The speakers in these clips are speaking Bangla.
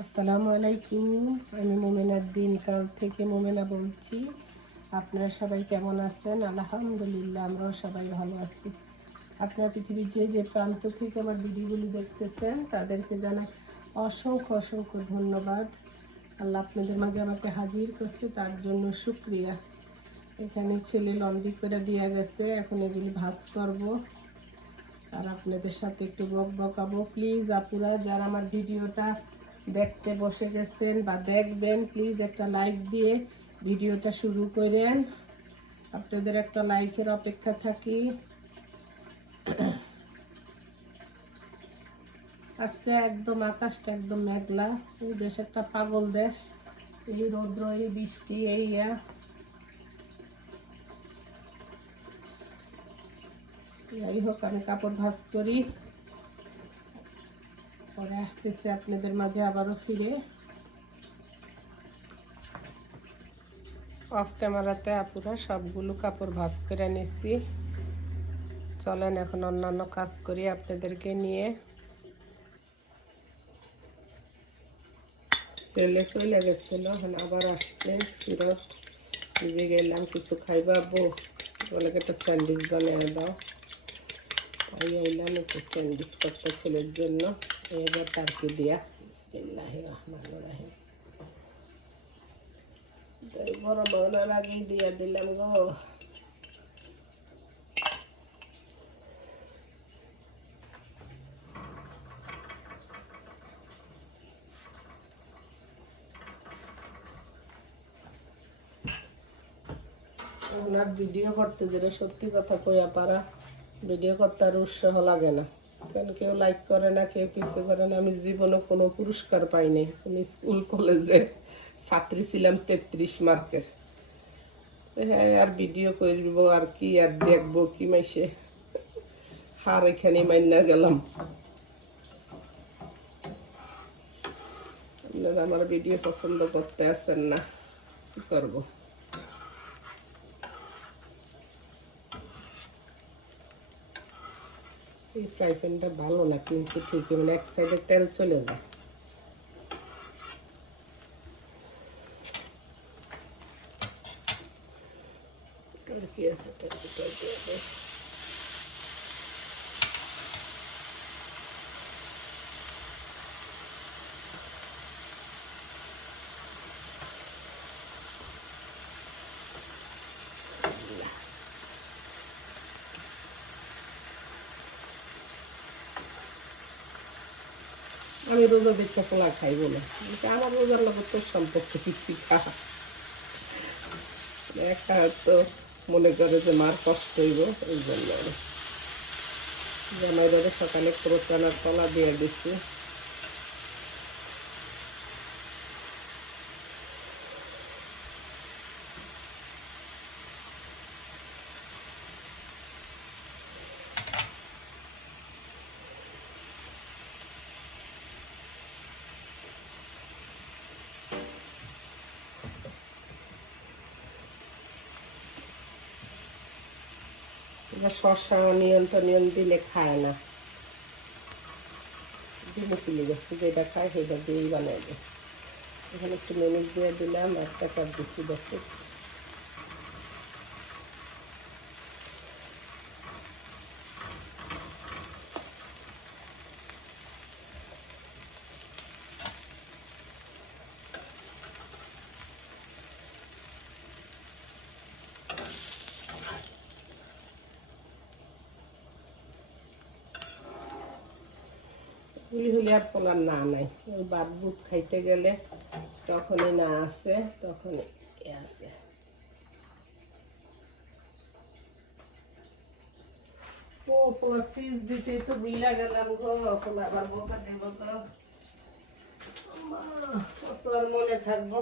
আসসালামু আলাইকুম। আমি মোমেনার দিনকাল থেকে মোমেনা বলছি। আপনারা সবাই কেমন আছেন? আলহামদুলিল্লাহ, আমরাও সবাই ভালো আছি। আপনারা পৃথিবীর যে যে প্রান্ত থেকে আমার ভিডিওগুলি দেখতেছেন, তাদেরকে জানাই অসংখ্য অসংখ্য ধন্যবাদ। আল্লাহ আপনাদের মাঝে আমাকে হাজির করছে, তার জন্য শুক্রিয়া। এখানে ছেলে লন্ড্রি করে দিয়ে গেছে, এখন এগুলি ভাজ করব। আর আপনাদের সাথে একটু বক বকাবো প্লিজ আপুরা, যারা আমার ভিডিওটা দেখতে বসে গেছেন বা দেখবেন প্লিজ একটা লাইক দিয়ে ভিডিওটা শুরু করেন। আপনাদের একটা লাইকের অপেক্ষা থাকি। আজকে একদম আকাশটা একদম মেঘলা। এই দেশ একটা পাগল দেশ। এই রৌদ্র, এই বৃষ্টি, এই যাই হোক, আমি কাপড় ভাঁজ করি। পরে আসতেছে আপনাদের মাঝে আবারও ফিরে। অফ ক্যামেরাতে আপুরা সবগুলো কাপড় ভাজ করে নিচ্ছি চলেন এখন অন্যান্য কাজ করি আপনাদেরকে নিয়ে। ছেলে চলে গেছিল, এখন আবার আসছে, ফিরত। নিজে গেলাম, কিছু খাইবা বউ বলে একটা স্যান্ডউইচ বানিয়ে দাও। তাই এলাম একটু স্যান্ডউইচ করতে ছেলের জন্য। এবার তারকে দিয়া বিসমিল্লাহ রহমান রাহিম গরম হওয়ার আগেই দিয়ে দিলাম গো ভিডিও করতে যেটা সত্যি কথা কইয়া পারা, ভিডিও করতে আর উৎসাহ লাগে না। কারণ কেউ লাইক করে না, কেউ কিছু করে না, আমি জীবনে কোনো পুরস্কার পাইনি আমি স্কুল কলেজে ছাত্রী ছিলাম তেত্রিশ মার্কের। হ্যাঁ আর ভিডিও করব, আর কি, আর দেখব কি মাইসে হার এখানে মাইনা গেলাম। আপনারা আমার ভিডিও পছন্দ করতে আসেন না, কি করব? এই ফ্রাই প্যানটা ভালো না কিন্তু ঠিকই মানে এক সাইডে তেল চলে যায়। আমি রোজা দেখতে পোলা খাই বলে আমার রোজার লগত তোর সম্পর্ক কি খা একটা তো মনে করে যে মার কষ্ট হইব, এই জন্য। জামাইদারে সকালে প্রচানার তলা দিয়ে দিচ্ছি শসা অনিয়ন টনিয়ন দিলে খায় না। দিলে তুলে গেছে যেটা খায় সেটা দিয়েই বানাই দেয় এখানে একটু মেনুক দিয়ে দিলাম একটা কাপ দিচ্ছি দশ হুলি হলে আর পোলার না নাই। ওই বাদ বুট খাইতে গেলে তখনই না আসে তখন এ আছে। ও পঁচিশ দিতে তো বিলা গেলাম গো পোলা আবার বোকা দেব তো কত আর মনে থাকব।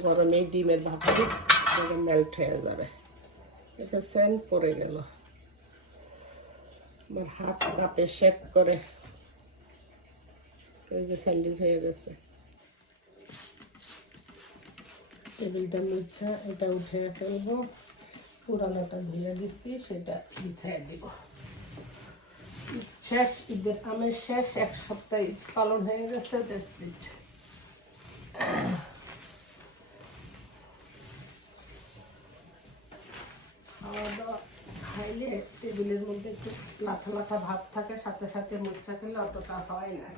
গরমে ডিমের ভাপা মেল্ট হয়ে যাবে। এটা সেন্ট পড়ে গেল। আমার হাত কাপে শেক করে। ওই যে স্যান্ডউইচ হয়ে গেছে। টেবিলটা মুছা, এটা উঠে ফেলব। পুরানোটা ধুয়ে দিচ্ছি সেটা বিছাই দিব। শেষ ঈদের, আমের শেষ এক সপ্তাহ পালন হয়ে গেছে ইট খাওয়া দাওয়া খাইলে টেবিলের মধ্যে লাথা লাথা ভাব থাকে, সাথে সাথে মোচা খেলে অতটা হয় না।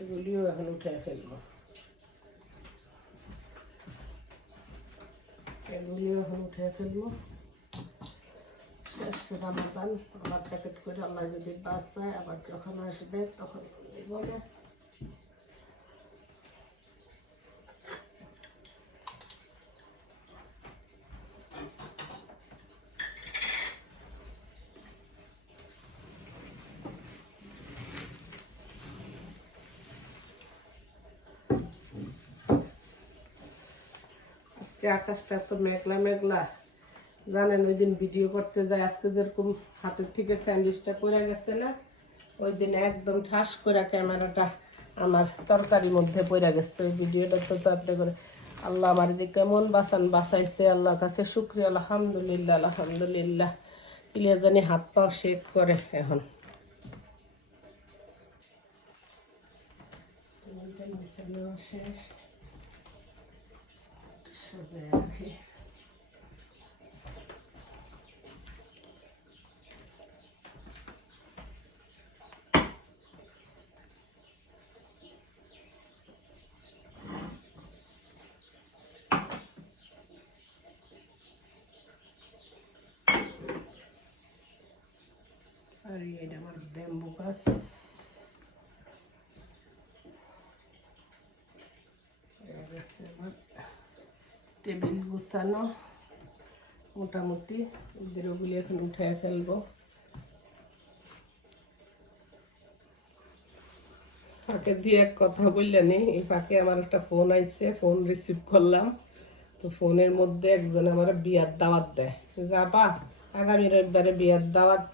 এগুলিও এখন উঠে ফেলব। এগুলিও এখন উঠে ফেলব। শেষ রামাদান আবার প্যাকেট করে আল্লাহ যদি বাঁচায়, আবার যখন আসবে তখন বলে। আজকে আকাশটা তো মেঘলা মেঘলা। জানেন, ওই দিন ভিডিও করতে যায় আজকে যেরকম হাতের থেকে স্যান্ডউইচটা পড়ে গেছে না, ওই দিন একদম ঠাস করে ক্যামেরাটা আমার তরকারির মধ্যে পড়ে গেছে। ওই ভিডিওটা তো তো আপনি করে আল্লাহ আমার যে কেমন বাঁচান বাঁচাইছে আল্লাহর কাছে শুক্রিয়া, আলহামদুলিল্লাহ আলহামদুলিল্লাহ। প্লিয়ে জানি হাত পাও শেক করে এখন। শেষ। সাজায় রাখি আর এটা আমার ব্যাম্বু গাছ এই গেছে আমার টেবিল গুছানো মোটামুটি ওগুলি এখন উঠে ফেলব। ফাঁকে দিয়ে এক কথা বললেনি এই ফাঁকে আমার একটা ফোন আইছে ফোন রিসিভ করলাম। তো ফোনের মধ্যে একজন আমার বিয়ার দাওয়াত দেয়। যাবা আগামী রবিবারে বিয়ার দাওয়াত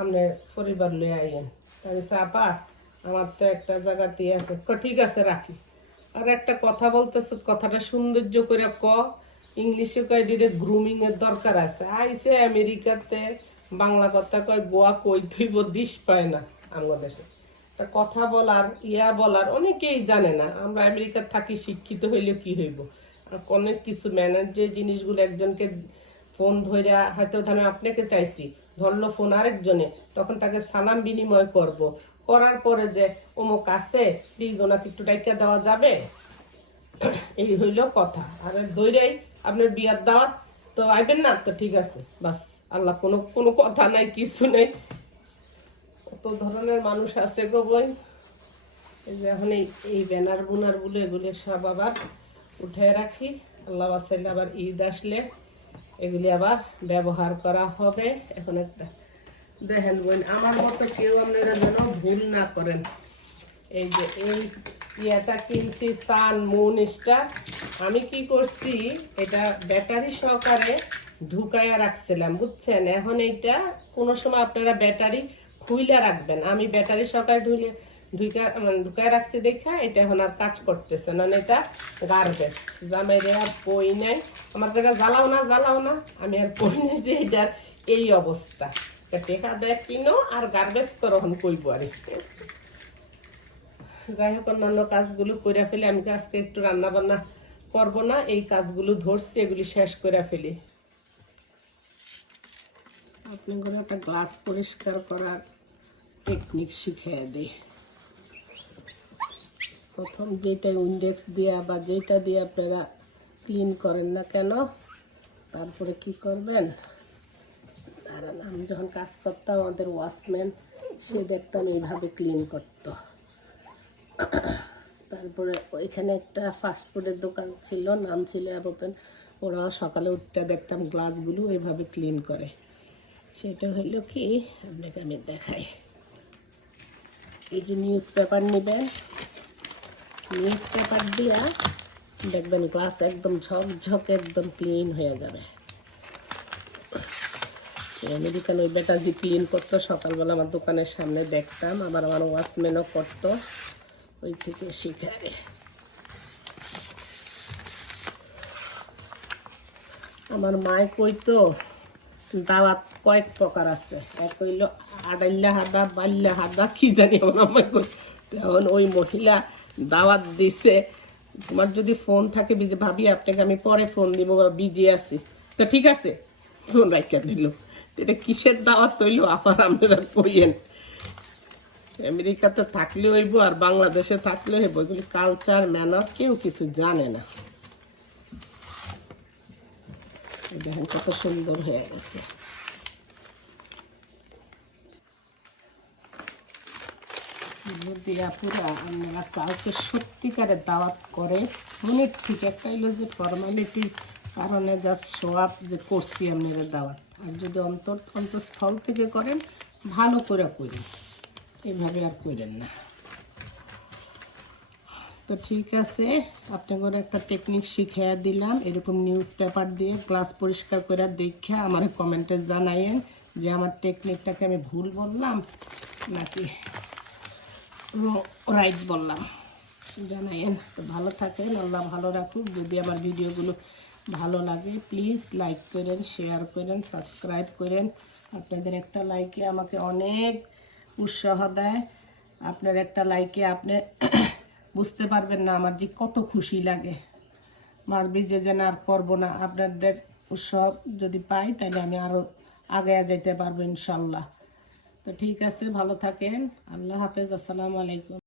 আপনি পরিবার লয়ে আইয়েন। আমি চাপা আমার তো একটা জায়গাতে আছে। ঠিক আছে, রাখি। আর একটা কথা বলতেছে, কথাটা সৌন্দর্য করে ক ইংলিশে কয় দিলে গ্রুমিং এর দরকার আছে। আইসে আমেরিকাতে, বাংলা কথা কয়, গোয়া কই থইব দিশ পায় না আমার দেশে তা কথা বলার, ইয়া বলার অনেকেই জানে না। আমরা আমেরিকার থাকি, শিক্ষিত হইলে কি হইব? অনেক কিছু ম্যানেজ যে জিনিসগুলো একজনকে ফোন ধইরা, হয়তো ধরেন আপনাকে চাইছি, ধরলো ফোন আরেকজনে, তখন তাকে সালাম বিনিময় করব। করার পরে যে, অমুক আছে প্লিজ ওনাকে একটু ডাইকা দেওয়া যাবে? এই হইল কথা। আর ধৈরাই আপনার বিয়ার দাওয়াত, তো আইবেন না? তো ঠিক আছে। বাস, আল্লাহ কোনো কোনো কথা নাই, কিছু নেই। কত ধরনের মানুষ আছে গো বই এখন এই এই ব্যানার বুনারগুলো, এগুলো সব আবার উঠে রাখি। আল্লাহ বাসাইলে আবার ঈদ আসলে এগুলি আবার ব্যবহার করা হবে। এখন একটা দেখেন বোন, আমার মতো কেউ আপনারা যেন ভুল না করেন। এই যে এই ইয়েটা কিনছি সান মুন স্টার। আমি কি করছি, এটা ব্যাটারি সহকারে ঢুকাইয়া রাখছিলাম, বুঝছেন? এখন এইটা কোনো সময় আপনারা ব্যাটারি খুইলে রাখবেন। আমি ব্যাটারি সহকারে ঢুলে ঢুকা মানে ঢুকায় রাখছি দেখা, এটা এখন আর কাজ করতেছে না এটা গার্বেজ জামাইরে আর বই নাই। আমার এটা জ্বালাও না জ্বালাও না। আমি আর বই নাই যে এটার এই অবস্থা। তা টেকা দেয় কিনো আর গার্বেজ করো হন কইব আরে। যাই হোক, অন্যান্য কাজগুলো করে ফেলে। আমি আজকে একটু রান্না বান্না করব না, এই কাজগুলো ধরছি, এগুলি শেষ করে ফেলি। আপনি করে একটা গ্লাস পরিষ্কার করার টেকনিক শিখিয়ে দিই। প্রথম যেটা ইন্ডেক্স দেওয়া বা যেটা দিয়ে আপনারা ক্লিন করেন না কেন, তারপরে কি করবেন? দাঁড়ান, আমি যখন কাজ করতাম, আমাদের ওয়াশম্যান সে দেখতাম এইভাবে ক্লিন করতো। তারপরে ওইখানে একটা ফাস্টফুডের দোকান ছিল, নাম ছিল অ্যাপোপেন ওরা সকালে উঠতে দেখতাম গ্লাসগুলো ওইভাবে ক্লিন করে। সেটা হলো কি? আপনাকে আমি দেখাই। এই যে নিউজ পেপার নেবেন নিউজ পেপার দিয়া দেখবেন গ্লাস একদম ঝকঝক একদম ক্লিন হয়ে যাবে। আমেরিকান ওই বেটা যে ক্লিন করতো। সকালবেলা আমার দোকানের সামনে দেখতাম। আবার আমার ওয়াচম্যানও করতো। ওই থেকে শিখায় আমার মায় কইতো দাওয়াত কয়েক প্রকার আছে। এক হইল আডাইল্লা হাদা, বাল্লা হাদা, কি জানি আমার আম্মাই কই। তখন ওই মহিলা দাওয়াত দিছে। তোমার যদি ফোন থাকে বিজে, ভাবি আপনাকে আমি পরে ফোন দিব, বা বিজি আছি। তো ঠিক আছে, ফোন রাখা দিল। এটা কিসের দাওয়াত হইল? আবার আপনারা কইয়েন। আমেরিকাতে থাকলে হইব আর বাংলাদেশে থাকলে হইব এগুলি কালচার ম্যানার কেউ কিছু জানে না। দেখেন কত সুন্দর হয়ে গেছে। আপনারা কাউকে সত্যিকারের দাওয়াত করে মনের ঠিক একটা হইল যে ফর্মালিটির কারণে জাস্ট শো যে করছি আপনারা দাওয়াত। আর যদি অন্তর অন্তঃস্থল থেকে করেন, ভালো করে করেন। এইভাবে আর করেন না। তো ঠিক আছে, আপনাদের একটা টেকনিক শিখাইয়া দিলাম। এরকম নিউজ পেপার দিয়ে গ্লাস পরিষ্কার করে দেখে আমার কমেন্টে জানাইয়েন যে আমার টেকনিকটাকে আমি ভুল বললাম নাকি রাইট বললাম। জানাইয়েন। তো ভালো থাকেন, আল্লাহ ভালো রাখুক। যদি আমার ভিডিওগুলো ভালো লাগে প্লিজ লাইক করেন শেয়ার করেন সাবস্ক্রাইব করেন। আপনাদের একটা লাইকে আমাকে অনেক উৎসাহ দেয়। আপনার একটা লাইকে আপনি বুঝতে পারবেন না আমার যে কত খুশি লাগে। মাছ যে যেন আর করব না। আপনাদের উৎসব যদি পাই তাহলে আমি আরও আগে যেতে পারব ইনশাল্লাহ। তো ঠিক আছে, ভালো থাকেন। আল্লাহ হাফেজ, আসসালামু আলাইকুম।